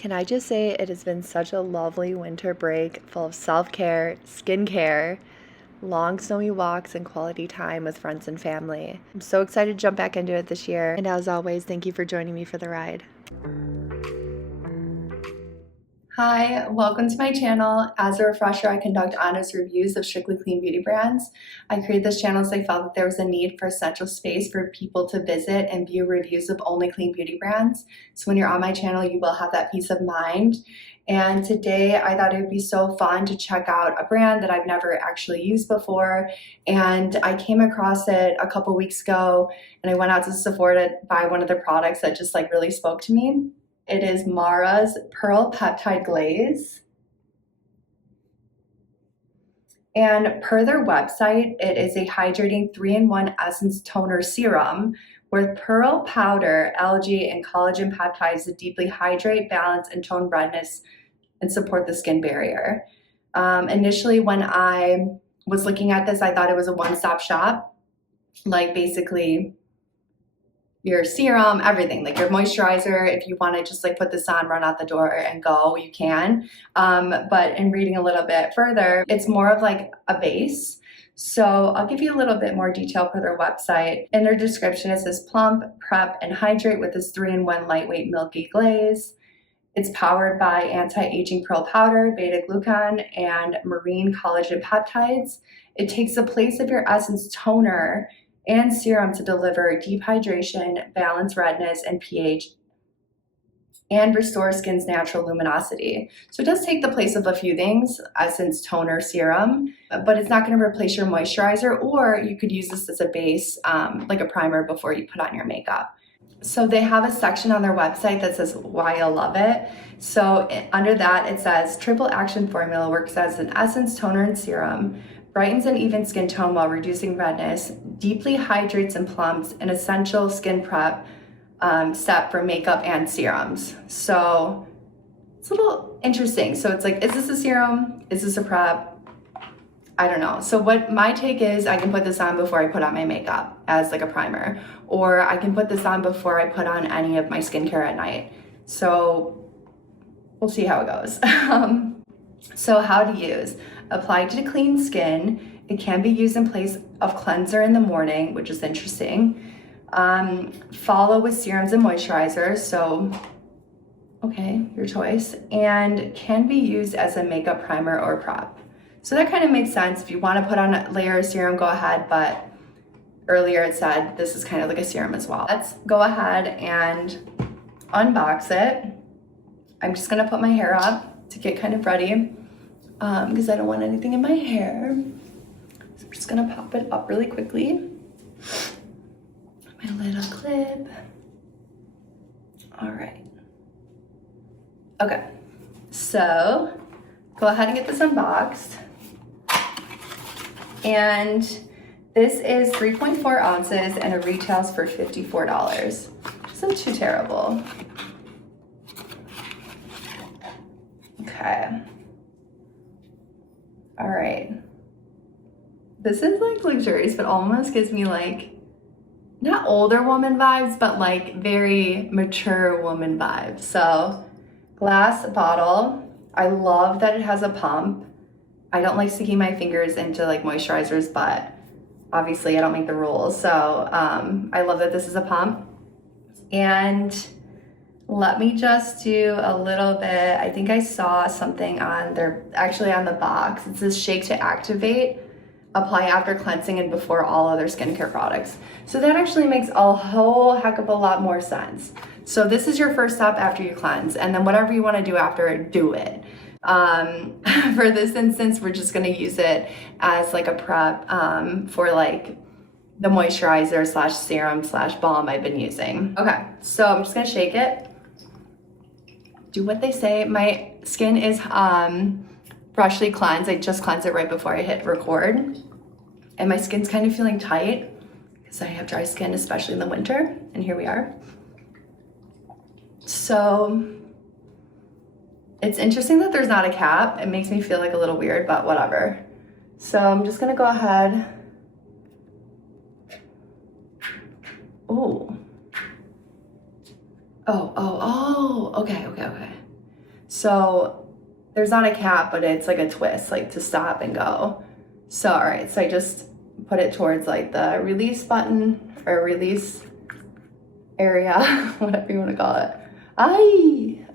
Can I just say it has been such a lovely winter break full of self-care, skincare, long snowy walks, and quality time with friends and family. I'm so excited to jump back into it this year. And as always, thank you for joining me for the ride. Hi, welcome to my channel. As a refresher, I conduct honest reviews of strictly clean beauty brands. I created this channel as I felt that there was a need for a central space for people to visit and view reviews of only clean beauty brands. So when you're on my channel, you will have that peace of mind. And today I thought it would be so fun to check out a brand that I've never actually used before. And I came across it a couple weeks ago and I went out to Sephora to buy one of the products that just really spoke to me. It is Mara's Pearl Peptide Glaze. And per their website, it is a hydrating 3-in-1 essence toner serum with pearl powder, algae, and collagen peptides to deeply hydrate, balance, and tone redness and support the skin barrier. Initially, when I was looking at this, I thought it was a one-stop shop, basically your serum, everything, your moisturizer. If you want to just put this on, run out the door and go, you can. But in reading a little bit further, it's more of a base. So I'll give you a little bit more detail per their website. In their description, it says plump, prep, and hydrate with this 3-in-1 lightweight milky glaze. It's powered by anti-aging pearl powder, beta-glucan, and marine collagen peptides. It takes the place of your essence toner and serum to deliver deep hydration, balance redness and pH, and restore skin's natural luminosity. So it does take the place of a few things, essence, toner, serum, but it's not going to replace your moisturizer, or you could use this as a base, like a primer before you put on your makeup. So they have a section on their website that says why I love it. So under that, it says triple action formula works as an essence, toner, and serum, brightens an even skin tone while reducing redness, deeply hydrates and plumps, an essential skin prep step for makeup and serums. So it's a little interesting. So it's is this a serum? Is this a prep? I don't know. So what my take is, I can put this on before I put on my makeup as a primer, or I can put this on before I put on any of my skincare at night. So we'll see how it goes. So how to use. Apply to clean skin. It can be used in place of cleanser in the morning, which is interesting. Follow with serums and moisturizers. So, okay, your choice. And can be used as a makeup primer or prep. So that kind of makes sense. If you want to put on a layer of serum, go ahead. But earlier it said this is kind of like a serum as well. Let's go ahead and unbox it. I'm just going to put my hair up to get kind of ready. Because I don't want anything in my hair. So I'm just gonna pop it up really quickly. My little clip. All right. Okay, so go ahead and get this unboxed. And this is 3.4 ounces and it retails for $54. Isn't too terrible. Okay. All right, this is luxurious, but almost gives me not older woman vibes, but very mature woman vibes. So glass bottle. I love that it has a pump. I don't like sticking my fingers into moisturizers, but obviously I don't make the rules. So I love that this is a pump. And let me just do a little bit. I think I saw something on the box. It says shake to activate, apply after cleansing and before all other skincare products. So that actually makes a whole heck of a lot more sense. So this is your first step after you cleanse, and then whatever you want to do after, do it. For this instance, we're just going to use it as a prep for the moisturizer / serum / balm I've been using. Okay, so I'm just going to shake it. Do what they say. My skin is freshly cleansed. I just cleansed it right before I hit record. And my skin's kind of feeling tight because I have dry skin, especially in the winter. And here we are. So it's interesting that there's not a cap. It makes me feel a little weird, but whatever. So I'm just gonna go ahead. Oh. Okay. So there's not a cap, but it's like a twist, like to stop and go. So, all right, so I just put it towards like the release button or release area, whatever you want to call it.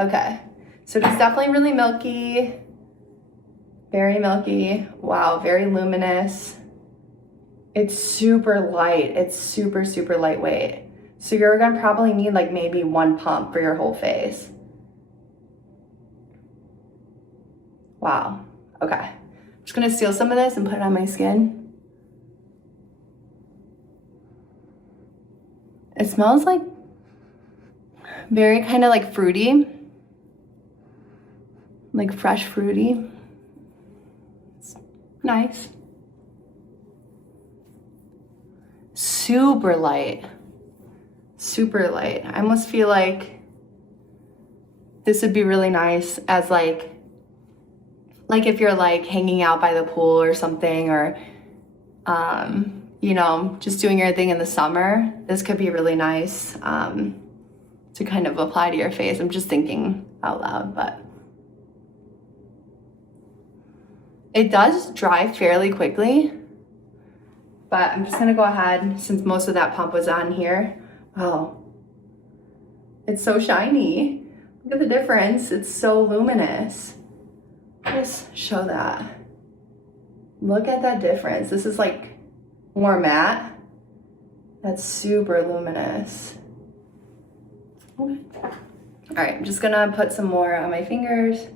Okay. So it's definitely really milky, very milky. Wow, very luminous. It's super light. It's super, super lightweight. So you're gonna probably need like maybe one pump for your whole face. Wow, okay. I'm just gonna steal some of this and put it on my skin. It smells like very kind of like fruity, like fresh fruity. It's nice. Super light, super light. I almost feel like this would be really nice as like if you're like hanging out by the pool or something, or you know, just doing your thing in the summer. This could be really nice to kind of apply to your face. I'm just thinking out loud, but it does dry fairly quickly. But I'm just gonna go ahead, since most of that pump was on here. Oh, it's so shiny. Look at the difference. It's so luminous. Just show that. Look at that difference. This is like more matte. That's super luminous. Okay. All right, I'm just gonna put some more on my fingers.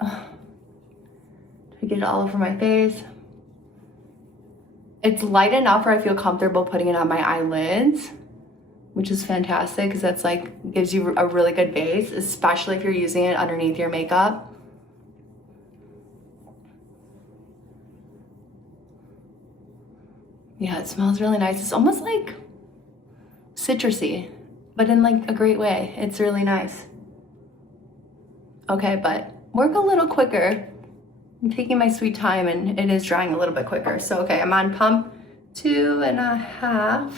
I get it all over my face. It's light enough where I feel comfortable putting it on my eyelids, which is fantastic because that's like gives you a really good base, especially if you're using it underneath your makeup. Yeah, it smells really nice. It's almost like citrusy, but in like a great way. It's really nice. Okay, but work a little quicker. I'm taking my sweet time and it is drying a little bit quicker. So, okay, I'm on pump 2.5.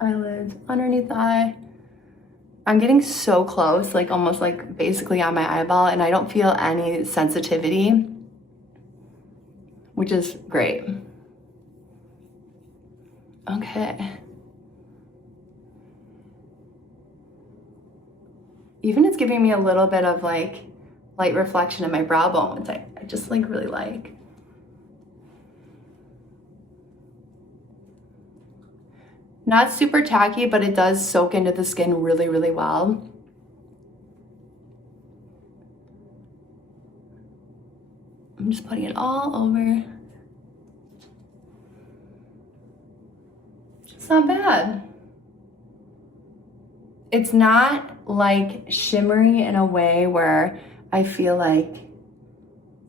Eyelids underneath the eye. I'm getting so close, like almost like basically on my eyeball, and I don't feel any sensitivity, which is great. Okay. Even it's giving me a little bit of like light reflection in my brow bone, which I just like really like. Not super tacky, but it does soak into the skin really, really well. I'm just putting it all over. It's not bad. It's not like shimmery in a way where I feel like,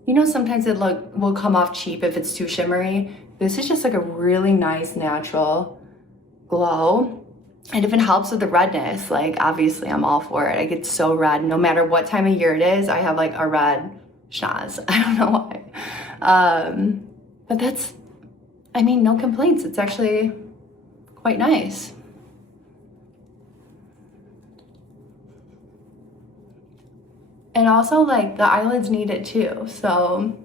you know, sometimes it will come off cheap if it's too shimmery. This is just like a really nice natural glow. And if it helps with the redness, like obviously I'm all for it. I get so red no matter what time of year it is. I have like a red schnoz. I don't know why. But that's, I mean, no complaints. It's actually quite nice. And also like the eyelids need it too. So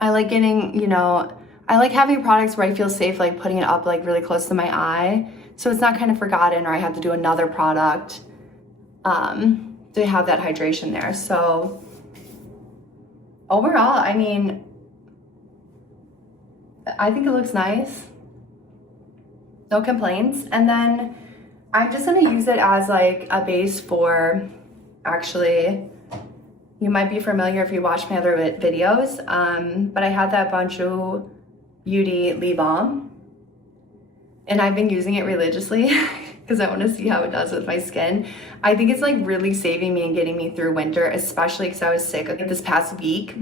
I like getting, you know, I like having products where I feel safe like putting it up like really close to my eye. So it's not kind of forgotten or I have to do another product to have that hydration there. So overall, I mean, I think it looks nice. No complaints. And then I'm just gonna use it as like a base for, actually, you might be familiar if you watch my other videos, but I have that Bonjour Beauty lip balm, and I've been using it religiously because I want to see how it does with my skin. I think it's like really saving me and getting me through winter, especially because I was sick this past week.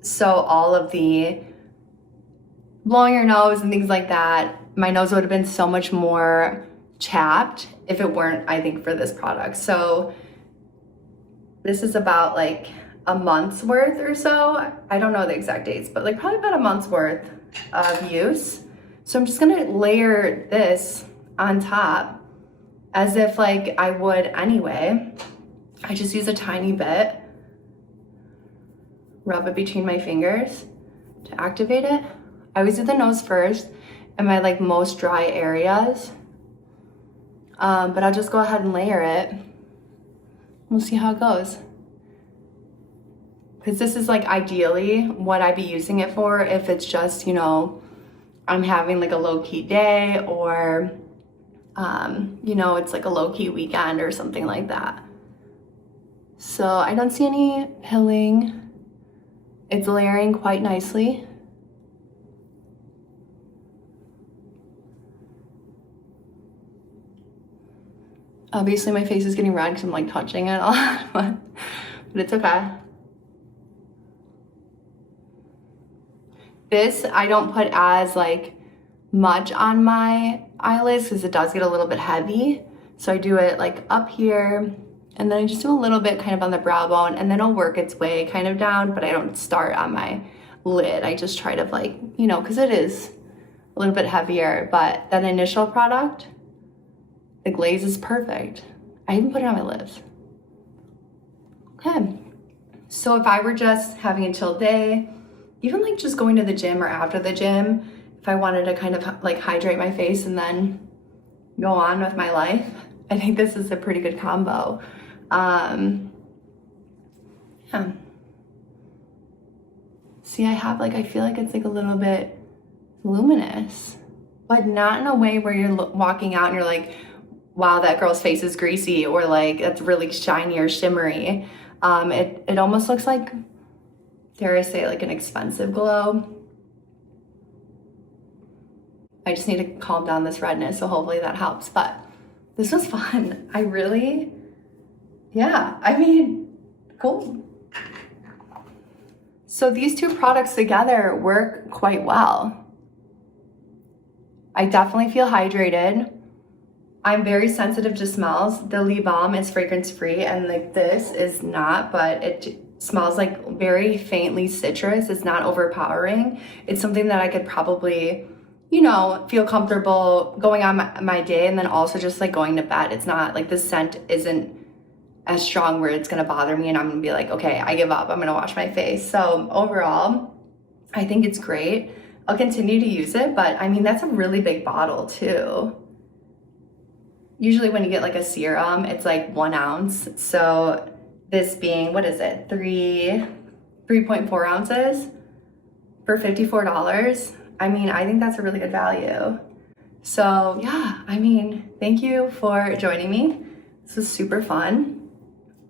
So all of the blowing your nose and things like that, my nose would have been so much more chapped if it weren't, I think, for this product. So this is about like a month's worth or so. I don't know the exact dates, but like probably about a month's worth of use. So I'm just gonna layer this on top as if like I would anyway. I just use a tiny bit, rub it between my fingers to activate it. I always do the nose first in my like most dry areas. But I'll just go ahead and layer it. We'll see how it goes. Because this is like ideally what I'd be using it for if it's just, you know, I'm having like a low-key day or, you know, it's like a low-key weekend or something like that. So I don't see any pilling. It's layering quite nicely. Obviously my face is getting red because I'm like touching it a lot, but it's okay. This I don't put as like much on my eyelids because it does get a little bit heavy. So I do it like up here and then I just do a little bit kind of on the brow bone and then it'll work its way kind of down, but I don't start on my lid. I just try to like, you know, because it is a little bit heavier, but that initial product, the glaze is perfect. I even put it on my lips. Okay. So if I were just having a chill day, even like just going to the gym or after the gym, if I wanted to kind of like hydrate my face and then go on with my life, I think this is a pretty good combo. Yeah. See, I feel like it's like a little bit luminous, but not in a way where you're walking out and you're like, wow, that girl's face is greasy, or like it's really shiny or shimmery. It almost looks like, dare I say, like an expensive glow. I just need to calm down this redness, so hopefully that helps. But this was fun. I mean, cool. So these two products together work quite well. I definitely feel hydrated. I'm very sensitive to smells. The lip balm is fragrance free and like this is not, but it smells like very faintly citrus. It's not overpowering. It's something that I could probably, you know, feel comfortable going on my day and then also just like going to bed. It's not like the scent isn't as strong where it's gonna bother me and I'm gonna be like, okay, I give up, I'm gonna wash my face. So overall, I think it's great. I'll continue to use it, but I mean, that's a really big bottle too. Usually when you get like a serum, it's like 1 ounce. So this being, what is it? 3.4 ounces for $54. I mean, I think that's a really good value. So yeah, I mean, thank you for joining me. This was super fun.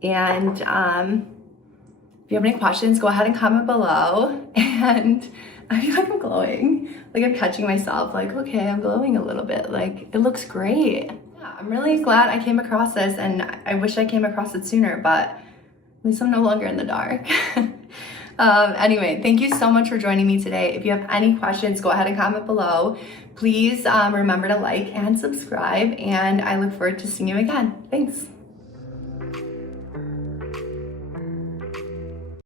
And if you have any questions, go ahead and comment below. And I feel like I'm glowing. Like I'm catching myself like, okay, I'm glowing a little bit. Like it looks great. Yeah, I'm really glad I came across this and I wish I came across it sooner, but at least I'm no longer in the dark. Anyway, thank you so much for joining me today. If you have any questions, go ahead and comment below. Please remember to like and subscribe, and I look forward to seeing you again. Thanks.